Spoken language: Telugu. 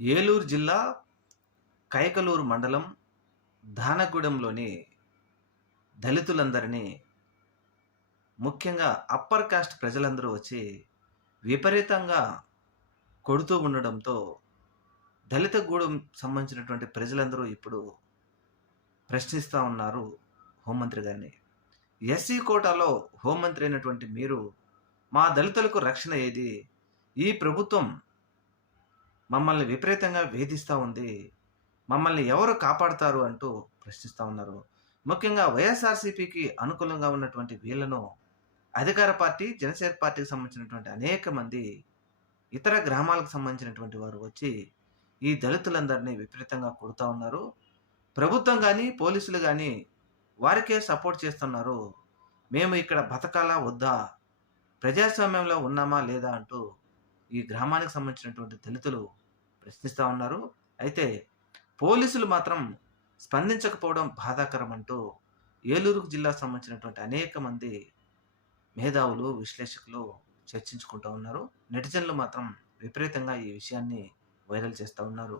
ఏలూరు జిల్లా కైకలూరు మండలం దానగూడెంలోని దళితులందరినీ ముఖ్యంగా అప్పర్ కాస్ట్ ప్రజలందరూ వచ్చి విపరీతంగా కొడుతూ ఉండడంతో దళిత గూడెం సంబంధించినటువంటి ప్రజలందరూ ఇప్పుడు ప్రశ్నిస్తూ ఉన్నారు హోంమంత్రి గారిని. ఎస్సీ కోటాలో హోంమంత్రి అయినటువంటి మీరు మా దళితులకు రక్షణ ఏది? ఈ ప్రభుత్వం మమ్మల్ని విపరీతంగా వేధిస్తూ ఉంది. మమ్మల్ని ఎవరు కాపాడుతారు అంటూ ప్రశ్నిస్తూ ఉన్నారు. ముఖ్యంగా వైఎస్ఆర్సీపీకి అనుకూలంగా ఉన్నటువంటి వీళ్ళను అధికార పార్టీ జనసేన పార్టీకి సంబంధించినటువంటి అనేక మంది ఇతర గ్రామాలకు సంబంధించినటువంటి వారు వచ్చి ఈ దళితులందరినీ విపరీతంగా కొడుతూ ఉన్నారు. ప్రభుత్వం కానీ పోలీసులు కానీ వారికే సపోర్ట్ చేస్తున్నారు. మేము ఇక్కడ బతకాలా వద్దా? ప్రజాస్వామ్యంలో ఉన్నామా లేదా? అంటూ ఈ గ్రామానికి సంబంధించినటువంటి దళితులు ప్రశ్నిస్తూ ఉన్నారు. అయితే పోలీసులు మాత్రం స్పందించకపోవడం బాధాకరం అంటూ ఏలూరు జిల్లాకు సంబంధించినటువంటి అనేక మంది మేధావులు విశ్లేషకులు చర్చించుకుంటూ ఉన్నారు. నెటిజన్లు మాత్రం విపరీతంగా ఈ విషయాన్ని వైరల్ చేస్తూ ఉన్నారు.